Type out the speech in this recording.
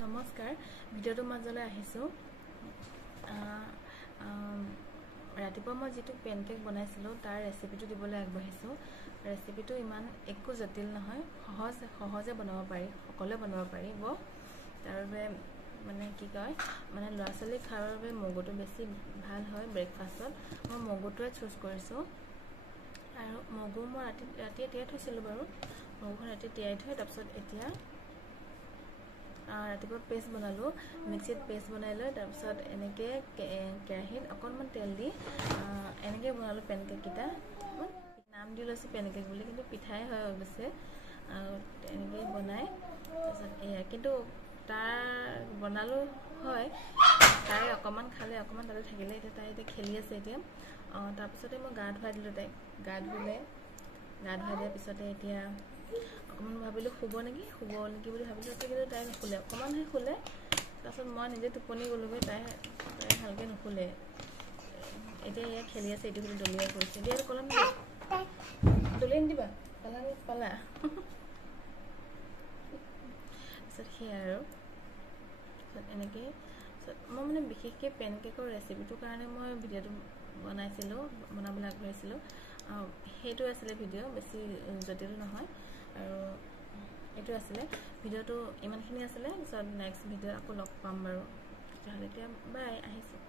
নমস্কাৰ ভিডিঅ'টো মাজলৈ আহিছোঁ ৰাতিপুৱা মই যেটো পেনকেক বনাইছিলোঁ তাৰ ৰেচিপিটো দিবলৈ আগবাঢ়িছোঁ ৰেচিপিটো ইমান একো জটিল নহয় সহজে বনাব পাৰি সকলোৱে বনাব পাৰিব তাৰ বাবে মানে কি কয় মানে ল'ৰা ছোৱালী খাবৰ বাবে মগুটো বেছি ভাল হয় ব্ৰেকফাষ্টত মই মগুটোৱে চুজ কৰিছোঁ আৰু মগু মই ৰাতি তিয়াই থৈছিলোঁ বাৰু মগুখন ৰাতি তিয়াই থৈ তাৰপিছত এতিয়া ৰাতিপুৱা পেষ্ট বনালোঁ মিক্সিত পেষ্ট বনাই লৈ তাৰপিছত এনেকৈ কেৰাহীত অকণমান তেল দি এনেকৈ বনালোঁ পেনকেককেইটা নাম দি লৈছোঁ পেনকেক বুলি কিন্তু পিঠাই হয় অৱশ্যে আৰু এনেকৈ বনাই তাৰপিছত এয়া কিন্তু তাৰ বনালোঁ হয় তাই অকণমান খালে অকণমান তাতে থাকিলে এতিয়া তাই এতিয়া খেলি আছে এতিয়া তাৰপিছতে মই গা ধুৱাই দিলোঁ তাইক গা ধুৱাই দিয়াৰ পিছতে এতিয়া অকণমান ভাবিলোঁ শুব নেকি বুলি ভাবিলোঁ কিন্তু তাই নুশুলে অকণমানহে শুলে তাৰপিছত মই নিজে টোপনি গ'লোগৈ তাই ভালকৈ নুশুলে এতিয়া এয়া খেলি আছে ইটো সিটো দলিয়াই কৰিছে এতিয়া কলম দলিয়াই নিদিবা পালা তাৰপিছত সেয়া আৰু তাৰপিছত এনেকৈ মই মানে বিশেষকৈ পেনকেকৰ ৰেচিপিটোৰ কাৰণে মই ভিডিঅ'টো বনাবলৈ আগবাঢ়িছিলোঁ সেইটো আছিলে ভিডিঅ' বেছি জটিল নহয় আৰু এইটো আছিলে ভিডিঅ'টো ইমানখিনি আছিলে তাৰপিছত নেক্সট ভিডিঅ' আকৌ লগ পাম বাৰু তেতিয়াহ'লে এতিয়া বাই আহিছোঁ